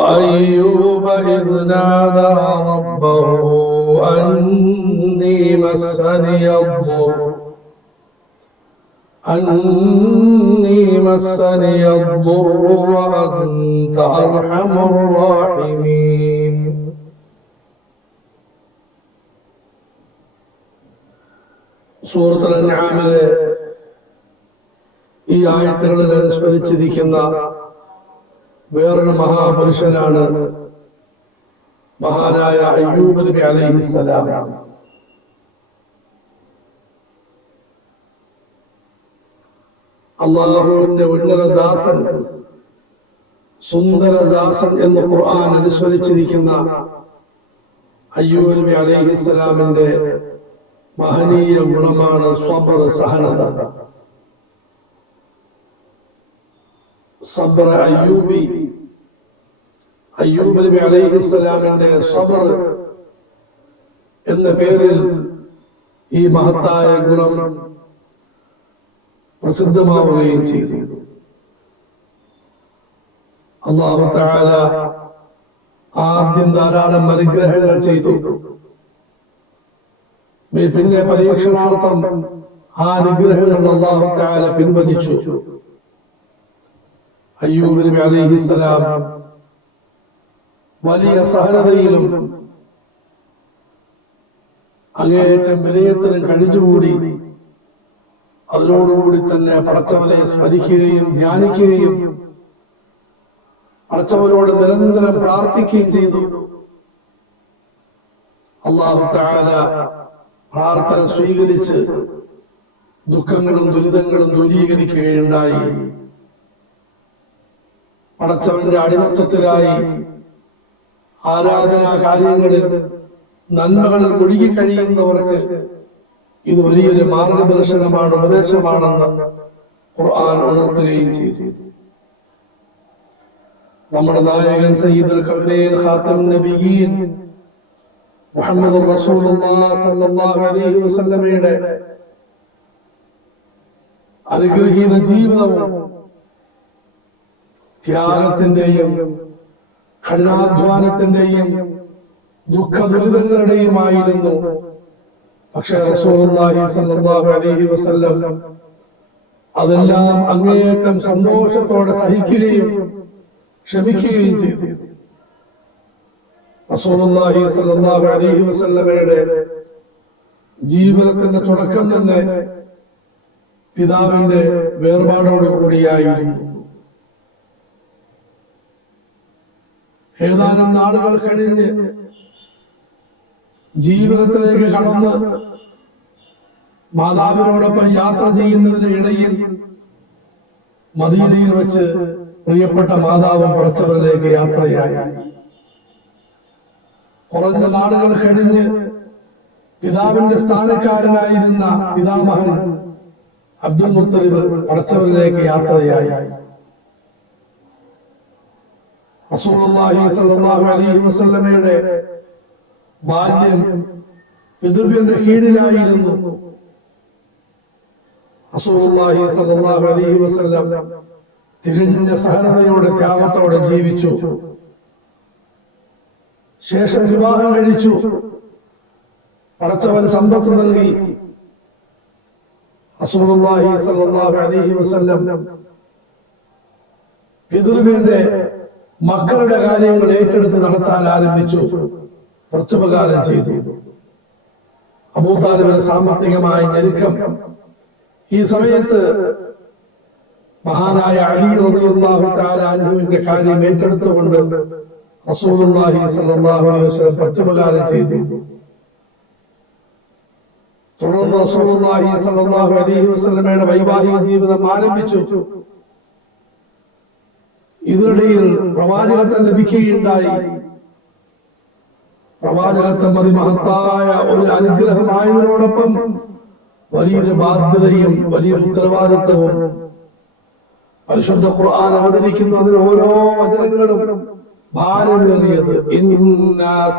وأيوب إذ نادى ربه أني مسني الضر أني مسني الضر وأنت أرحم الراحمين സൂറത്തുൽ അൻആമിലെ ഈ ആയത്തുകളിൽ അനുസ്മരിച്ചിരിക്കുന്ന വേറൊരു മഹാപുരുഷനാണ് മഹാനായ അയ്യൂബ് നബി അലൈഹിസ്സലാം അള്ളാഹുവിന്റെ ഉന്നത ദാസൻ സുന്ദര ദാസൻ എന്ന് ഖുർആൻ അനുസ്മരിച്ചിരിക്കുന്ന അയ്യൂബ് നബി അലൈഹിസ്സലാമിന്റെ മഹനീയ ഗുണമാണ് സ്വബർ സഹനത. സബ്ര അയ്യൂബി അയ്യൂബ് നബി അലൈഹി സ്വലാമിന്റെ സബർ എന്ന പേരിൽ ഈ മഹത്തായ ഗുണം പ്രസിദ്ധമാവുകയും ചെയ്തു. അള്ളാഹു താല ആദ്യം ധാരാളം അനുഗ്രഹങ്ങൾ ചെയ്തു. പിന്നെ പരീക്ഷണാർത്ഥം ആ അനുഗ്രഹങ്ങൾ അള്ളാഹു താല പിൻവലിച്ചു. അയ്യൂബ് നബി അലൈഹിസ്സലാം വലിയ സഹനതയിലും അങ്ങേയറ്റം വിനയത്തിനും കഴിഞ്ഞുകൂടി അതിനോടുകൂടി തന്നെ പടച്ചവനെ സ്മരിക്കുകയും ധ്യാനിക്കുകയും പടച്ചവനോട് നിരന്തരം പ്രാർത്ഥിക്കുകയും ചെയ്തു. അള്ളാഹു താല പ്രാർത്ഥന സ്വീകരിച്ച് ദുഃഖങ്ങളും ദുരിതങ്ങളും ദൂരീകരിക്കുകയുണ്ടായി. പടച്ചവന്റെ അടിമത്വത്തിലായി ആരാധനാ കാര്യങ്ങളിൽ നന്മകളിൽ ഒഴുകി കഴിയുന്നവർക്ക് ഇത് വലിയൊരു മാർഗദർശനമാണ് ഉപദേശമാണെന്ന് ഖുർആൻ ഉണർത്തുകയും ചെയ്തു. നമ്മുടെ നായകൻ സയ്യിദുൽ നബിയീൻ മുഹമ്മദ് വസല്ലമയുടെ അനുഗ്രഹീത ജീവിതവും ത്യാഗത്തിന്റെയും കഠിനാധ്വാനത്തിന്റെയും ദുഃഖ ദുരിതങ്ങളുടെയുമായിരുന്നു പക്ഷെ അലൈഹി വസല്ലം അതെല്ലാം അങ്ങേയറ്റം സന്തോഷത്തോടെ സഹിക്കുകയും ക്ഷമിക്കുകയും ചെയ്തു. റസൂലുള്ളാഹി സ്വല്ലല്ലാഹു അലൈഹി വസല്ലമയുടെ ജീവിതത്തിന്റെ തുടക്കം തന്നെ പിതാവിന്റെ വേർപാടോട് ഏതാനും നാളുകൾ കഴിഞ്ഞ് ജീവിതത്തിലേക്ക് കടന്ന് മാതാവിനോടൊപ്പം യാത്ര ചെയ്യുന്നതിന് ഇടയിൽ മദീനയിൽ വെച്ച് പ്രിയപ്പെട്ട മാതാവും പടച്ചവരിലേക്ക് യാത്രയായി. കുറഞ്ഞ നാളുകൾ കഴിഞ്ഞ് പിതാവിന്റെ സ്ഥാനക്കാരനായിരുന്ന പിതാമഹൻ അബ്ദുൽ മുത്തലിബ് പടച്ചവരിലേക്ക് യാത്രയായി. വസല്ലമയുടെ ബാല്യം പിതൃവ്യന്റെ കീഴിലായിരുന്നു. റസൂലുള്ളാഹി സല്ലല്ലാഹു അലൈഹി വസല്ലം തികഞ്ഞ സഹനതയോടെ ത്യാഗത്തോടെ ജീവിച്ചു. ശേഷം വിവാഹം കഴിച്ചു. പടച്ചവൻ സമ്പത്ത് നൽകി. റസൂലുള്ളാഹി സല്ലല്ലാഹു അലൈഹി വസല്ലം പിതൃവിന്റെ മക്കളുടെ കാര്യങ്ങൾ ഏറ്റെടുത്ത് നടത്താൻ ആരംഭിച്ചു. പ്രത്യുപകാരം ചെയ്തു. അബൂതാലിബിന് സാമ്പത്തികമായ ഞെരുക്കം. ഈ സമയത്ത് മഹാനായ അലി റളിയല്ലാഹു തആല അൻഹുവിന്റെ കാര്യം ഏറ്റെടുത്തുകൊണ്ട് റസൂലുള്ളാഹി സ്വല്ലല്ലാഹു അലൈഹി വസല്ലം പ്രത്യുപകാരം ചെയ്തു. തുടർന്ന് റസൂലുള്ളാഹി സ്വല്ലല്ലാഹു അലൈഹി വസല്ലമയുടെ വൈവാഹിക ജീവിതം ആരംഭിച്ചു. ഇതിനിടയിൽ പ്രവാചകത്വം ലഭിക്കുകയുണ്ടായി. പ്രവാചകത്വം അതിമഹത്തായ ഒരു അനുഗ്രഹമായതിനോടൊപ്പം വലിയൊരു ബാധ്യതയും വലിയൊരു ഉത്തരവാദിത്വവും പരിശുദ്ധ ഖുർആൻ അവതരിക്കുന്നു. അതിന് ഓരോ വചനങ്ങളും ഭാരമേറിയത് ഇന്നാ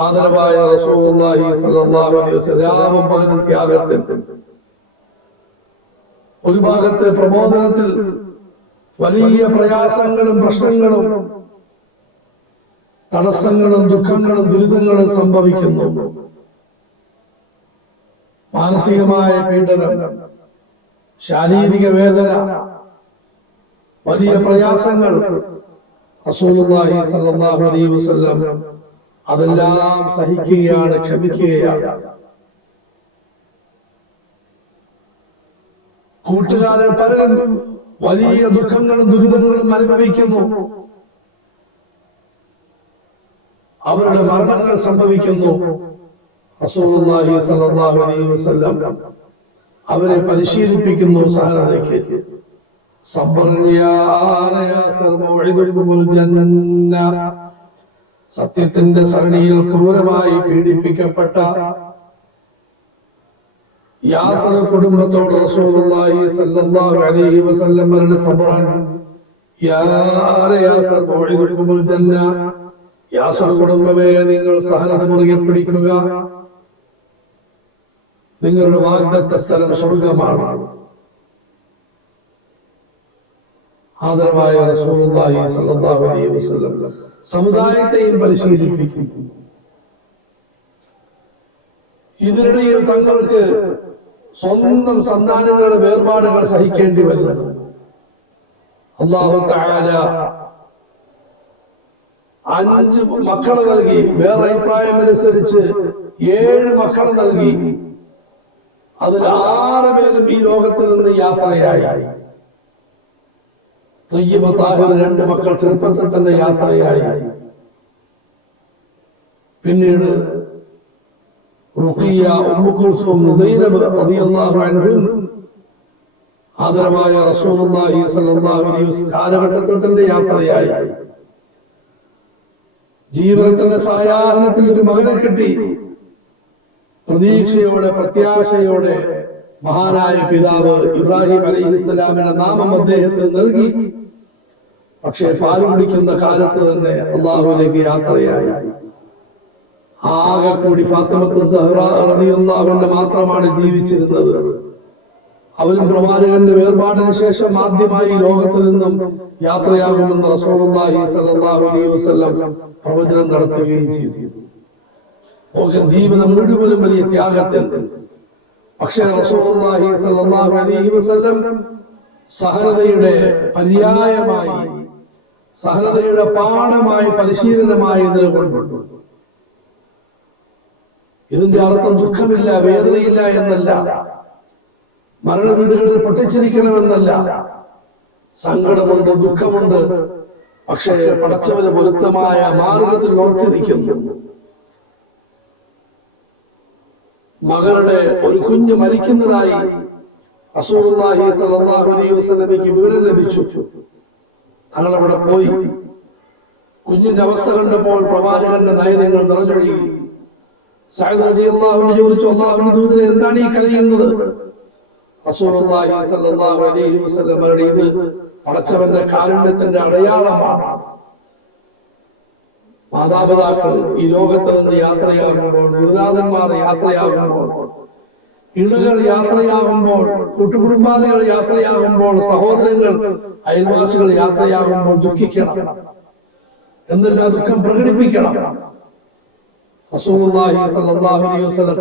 ആദരവായ റസൂലുള്ളാഹി സ്വല്ലല്ലാഹു അലൈഹി വസല്ലം. ത്യാഗത്തിൽ. ഒരു ഭാഗത്ത് പ്രബോധനത്തിൽ വലിയ പ്രയാസങ്ങളും പ്രശ്നങ്ങളും തടസ്സങ്ങളും ദുഃഖങ്ങളും ദുരിതങ്ങളും സംഭവിക്കുന്നു. മാനസികമായ പീഡനം ശാരീരിക വേദന വലിയ പ്രയാസങ്ങൾ റസൂലുള്ളാഹി സ്വല്ലല്ലാഹു അലൈഹി വസല്ലം അതെല്ലാം സഹിക്കുകയാണ് ക്ഷമിക്കുകയാണ്. കൂട്ടുകാരൻ പലരും വലിയ ദുഃഖങ്ങളും ദുരിതങ്ങളും അനുഭവിക്കുന്നു. അവരുടെ മരണങ്ങൾ സംഭവിക്കുന്നു. അവരെ പരിശീലിപ്പിക്കുന്നു സഹനതയ്ക്ക്. സബ്റൻ സത്യത്തിന്റെ സരണിയിൽ ക്രൂരമായി പീഡിപ്പിക്കപ്പെട്ട യാസർ കുടുംബത്തോട് റസൂലുള്ളാഹി സല്ലല്ലാഹു അലൈഹി വസല്ലം സബ്റൻ യാ ആല യാസർ മൗഇദുകുമുൽ ജന്ന. യാസർ കുടുംബമേ നിങ്ങൾ സഹനത മുറുകെ പിടിക്കുക. നിങ്ങളുടെ വാഗ്ദത്ത സ്ഥലം സ്വർഗമാണ് ആദരവായ റസൂലുള്ളാഹി സ്വല്ലല്ലാഹു അലൈഹി വസല്ലം സമുദായത്തെയും പരിശീലിപ്പിക്കുന്നു ഇതിനിടയിൽ തങ്ങൾക്ക് സ്വന്തം സന്താനങ്ങളുടെ വേർപാടുകൾ സഹിക്കേണ്ടി വരുന്നു അള്ളാഹു തആല അഞ്ച് മക്കളെ നൽകി വേറെ അഭിപ്രായം അനുസരിച്ച് ഏഴ് മക്കളെ നൽകി. അതിൽ ആറ് പേരും ഈ ലോകത്ത് നിന്ന് യാത്രയായി. തയ്യബ് താഹിർ രണ്ട് മക്കൾ ചെറുപ്പത്തിൽ തന്നെ യാത്രയായി. പിന്നീട് റുഖിയ ഉമ്മു കുൽസും സൈനബ് റളിയല്ലാഹു ആദരവായ റസൂലുള്ളാഹി അലൈഹി വസല്ലം കാലഘട്ടത്തിൽ തന്നെ യാത്രയായി. ജീവിതത്തിന്റെ സായാഹ്നത്തിൽ ഒരു മകനെ കിട്ടി. പ്രതീക്ഷയോടെ പ്രത്യാശയോടെ മഹാനായ പിതാവ് ഇബ്രാഹിം അലൈഹിസ്സലാമിന്റെ നാമം അദ്ദേഹത്തിന് നൽകി. പക്ഷേ പാൽ കുടിക്കുന്ന കാലത്ത് തന്നെ അള്ളാഹുലേക്ക് യാത്രയായി. ആകെ കൂടി ഫാത്തിമത്ത് സഹ്റിയുള്ളവന്റെ മാത്രമാണ് ജീവിച്ചിരുന്നത്. അവരും പ്രവാചകന്റെ വേർപാടിന് ശേഷം ആദ്യമായി ലോകത്ത് നിന്നും യാത്രയാകുമെന്ന് റസൂലുള്ളാഹി സ്വല്ലല്ലാഹു അലൈഹി വസല്ലം പ്രവചനം നടത്തുകയും ചെയ്തു. ജീവിതം മുഴുവനും വലിയ ത്യാഗത്തിൽ. പക്ഷേ റസൂലുള്ളാഹി സ്വല്ലല്ലാഹു അലൈഹി വസല്ലം സഹനതയുടെ പര്യായമായി സഹനതയുടെ പാഠമായി പരിശീലനമായി നിലകൊണ്ടുണ്ട് ഇതിന്റെ അർത്ഥം ദുഃഖമില്ല വേദനയില്ല എന്നല്ല. മരണ വീടുകളിൽ പൊട്ടിച്ചിരിക്കണമെന്നല്ല. സങ്കടമുണ്ട് ദുഃഖമുണ്ട്. പക്ഷേ പടച്ചവന് പൊരുത്തമായ മാർഗത്തിൽ ഉറച്ചിരിക്കുന്നു. മകളുടെ ഒരു കുഞ്ഞ് മരിക്കുന്നതായി അസൂറുല്ലാഹി സ്വല്ലല്ലാഹു അലൈഹി വിവരം ലഭിച്ചു. തങ്ങൾ അവിടെ പോയി. കുഞ്ഞിന്റെ അവസ്ഥ കണ്ടപ്പോൾ പ്രവാചകന്റെ നയനങ്ങൾ നിറഞ്ഞൊഴുകി. സഅദ് നദി അൻഹു ചോദിച്ചു അല്ലാഹുവിന്റെ ദൂതിനെ എന്താണ് ഈ കരയുന്നത് റസൂലുള്ളാഹി ഇത് പടച്ചവന്റെ കാരുണ്യത്തിന്റെ അടയാളമാണ്. മാതാപിതാക്കൾ ഈ ലോകത്ത് നിന്ന് യാത്രയാകുമ്പോൾ ഗുരുനാഥന്മാർ യാത്രയാകുമ്പോൾ ഇണകൾ യാത്രയാകുമ്പോൾ കൂട്ടുകുടുംബാദികൾ യാത്രയാകുമ്പോൾ സഹോദരങ്ങൾ അയൽവാസികൾ യാത്രയാകുമ്പോൾ ദുഃഖിക്കണം. എന്നല്ല ദുഃഖം പ്രകടിപ്പിക്കണം.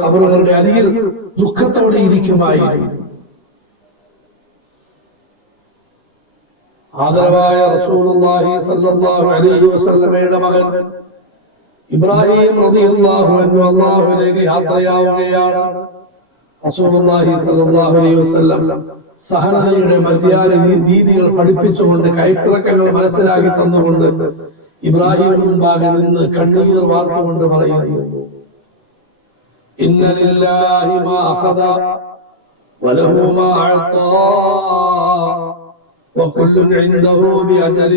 കബറുകളുടെ അരികിൽ ദുഃഖത്തോടെ ഇരിക്കുമായിരുന്നു. ആദരവായ റസൂലുള്ളാഹി സല്ലല്ലാഹു അലൈഹി മകൻ ഇബ്രാഹിം റളിയല്ലാഹു അൻഹു യാത്രയാവുകയാണ്. റസൂലുള്ളാഹി സ്വല്ലല്ലാഹു അലൈഹി വസല്ലം സഹനതയുടെ മര്യാദ രീതികൾ പഠിപ്പിച്ചുകൊണ്ട് കൈത്തിറക്കങ്ങൾ മനസ്സിലാക്കി തന്നുകൊണ്ട് ഇബ്രാഹിമിന് മുമ്പാകെ നിന്ന് കണ്ണീർ വാർത്തുകൊണ്ട് പറയുന്നു ഇന്നലില്ലാഹി മാ അഖദ വലഹു മാ അഅതാ وكل عنده بأجل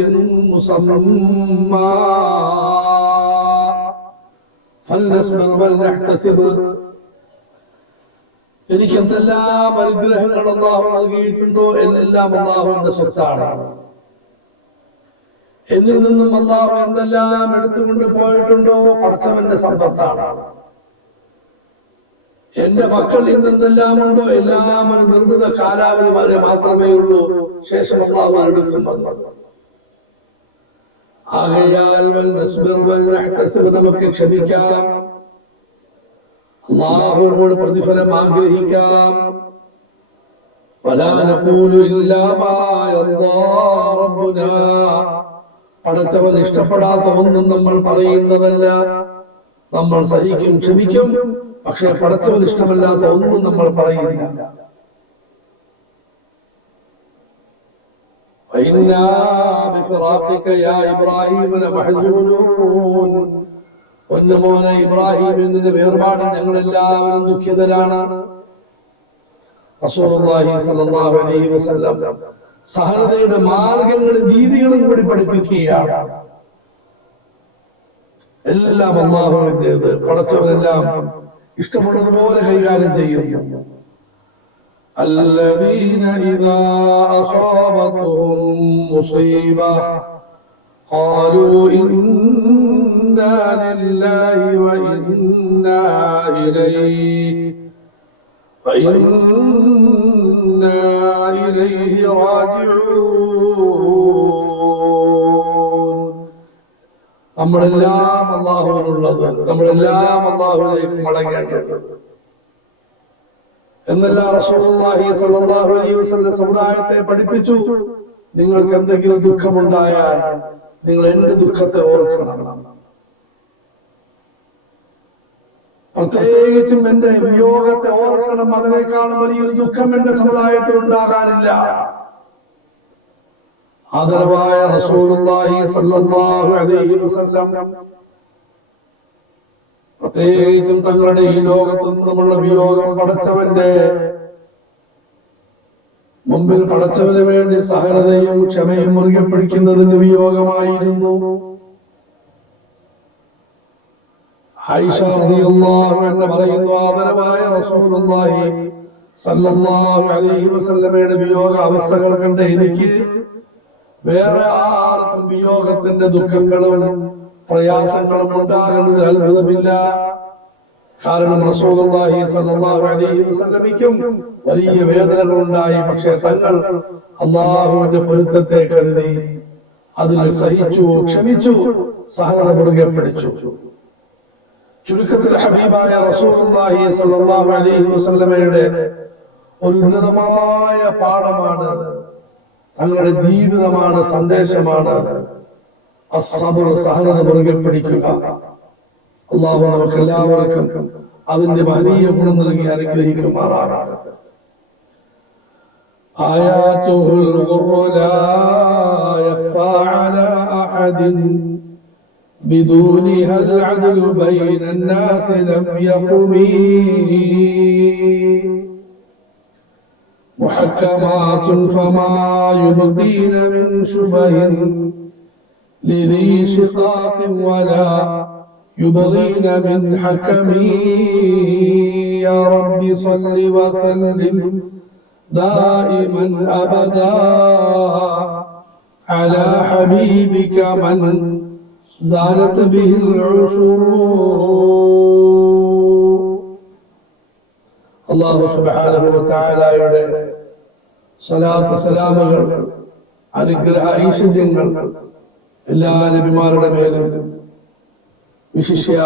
مسمى فلنصبر ولنحتسب എനിക്ക് എന്തെല്ലാം അനുഗ്രഹങ്ങൾ അള്ളാഹു നൽകിയിട്ടുണ്ടോ എല്ലാം അള്ളാഹുവിന്റെ സ്വത്താണ്. എന്നിൽ നിന്നും അള്ളാഹു എന്തെല്ലാം എടുത്തുകൊണ്ട് പോയിട്ടുണ്ടോ പടച്ചവന്റെ സമ്പത്താണ്. എന്റെ മക്കൾ ഇന്നെന്തെല്ലാം ഉണ്ടോ എല്ലാം ഒരു നിർമ്മിത കാലാവധി വരെ മാത്രമേ ഉള്ളൂ ശേഷം അള്ളാഹു എടുക്കുന്നത് ആകയാൽ നമുക്ക് ക്ഷമിക്കാം. അള്ളാഹുവിനോട് പ്രതിഫലം ആഗ്രഹിക്കാം. പടച്ചവൻ ഇഷ്ടപ്പെടാത്ത ഒന്നും നമ്മൾ പറയുന്നതല്ല. നമ്മൾ സഹിക്കും ക്ഷമിക്കും. പക്ഷെ പടച്ചവൻ ഇഷ്ടമല്ലാത്ത ഒന്നും നമ്മൾ പറയില്ല ഇബ്രാഹിം بفراقك يا إبراهيم لمحزونون പൊന്നുമോനെ ഇബ്രാഹിം എന്നതിന്റെ വേർപാടിൽ ഞങ്ങൾ എല്ലാവരും ദുഃഖിതരാണ് റസൂലുള്ളാഹി സ്വല്ലല്ലാഹു അലൈഹി വസല്ലം സഹനതയുടെ മാർഗങ്ങളും രീതികളും കൂടി പഠിപ്പിക്കുകയാണ് എല്ലാം അള്ളാഹുവിൻ്റെത് പടച്ചവനെല്ലാം ഇഷ്ടമുള്ളതുപോലെ കൈകാര്യം ചെയ്യുന്നു الذين إذا أصابتهم مصيبة قالوا إنا لله وإنا إليه وإنا إليه راجعون നമ്മളെല്ലാം അള്ളാഹുവിനുള്ളത് നമ്മളെല്ലാം അള്ളാഹുവിലേക്ക് മടങ്ങേണ്ടത് എന്നല്ല റസൂലുള്ളാഹി സ്വല്ലല്ലാഹു അലൈഹി വസല്ലം സമുദായത്തെ പഠിപ്പിച്ചു നിങ്ങൾക്ക് എന്തെങ്കിലും ദുഃഖമുണ്ടായാൽ നിങ്ങൾ എന്റെ ദുഃഖത്തെ ഓർക്കണം? പ്രത്യേകിച്ചും എന്റെ വിയോഗത്തെ ഓർക്കണം. അതിനേക്കാളും വലിയൊരു ദുഃഖം എന്റെ സമുദായത്തിൽ ഉണ്ടാകാനില്ല. ആദരവായ റസൂലുള്ളാഹി അലൈഹി വസല്ലം പ്രത്യേകിച്ചും തങ്ങളുടെ ഈ ലോകത്ത് നിന്നുമുള്ള വിയോഗം പടച്ചവന്റെ മുമ്പിൽ പടച്ചവന് വേണ്ടി സഹനതയും ക്ഷമയും മുറുകെ പിടിക്കുന്നതിന്റെ വിയോഗമായിരുന്നു. അൻഹ പറയുന്നു ആദരവായ റസൂലുള്ളാഹി സല്ലല്ലാഹു അലൈഹി വസല്ലമയുടെ വിയോഗ അവസ്ഥകൾ കണ്ട് എനിക്ക് വേറെ ആർക്കും വിയോഗത്തിന്റെ ദുഃഖങ്ങളും പ്രയാസങ്ങളും ഉണ്ടാകുന്നതിൽ അത്ഭുതമില്ല. കാരണം റസൂലുള്ളാഹി സ്വല്ലല്ലാഹു അലൈഹി വസല്ലമയ്ക്കും വലിയ വേദനകൾ ഉണ്ടായി പക്ഷെ തങ്ങൾ അള്ളാഹുവിന്റെ പൊരുത്തത്തെ കരുതി അതിൽ സഹിച്ചു ക്ഷമിച്ചു സഹനത മുറുകെ പിടിച്ചു. ചുരുക്കത്തിൽ ഹബീബായ റസൂലുള്ളാഹി സ്വല്ലല്ലാഹു അലൈഹി വസല്ലമയുടെ ഒരു ഉന്നതമായ പാഠമാണ് തങ്ങളുടെ ജീവിതമാണ് സന്ദേശമാണ്. അസബർ സഹനത മുറുകെ പിടിക്കുക. അള്ളാഹു നമുക്ക് എല്ലാവർക്കും അതിന്റെ മഹനീയ ഗുണം നൽകി അനുഗ്രഹിക്കുമാറാണ് آياته الغر لا يخفى على أحد بدونها العدل بين الناس لم يقم محكمات فما يبقين من شبه لذي شقاق ولا يبغين من حكم يا رب صل وسلم دائما أبدا على حبيبك من زالت به العشر അള്ളാഹു സുബാനഹു താലായുടെ സലാത്ത് സലാമുകൾ അനുഗ്രഹ ഐശ്വര്യങ്ങൾ എല്ലാ നബിമാരുടെ മേലും വിശിഷ്യ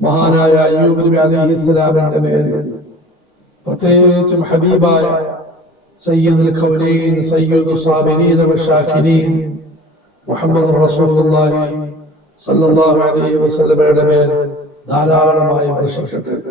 മഹാനായ അയ്യൂബ് നബി അലൈഹി ഇസ്ലാമിന്റെ മേൽ പ്രത്യേകിച്ചും ഹബീബായ സയ്യിദുൽ ഖൗനൈൻ സയ്യിദു സാബിരീൻ വശാക്കിരീൻ മുഹമ്മദ് റസൂലുള്ളാഹി സല്ലല്ലാഹു അലൈഹി വസല്ലമയുടെ മേൽ ധാരാളമായി വർഷിക്കട്ടെ.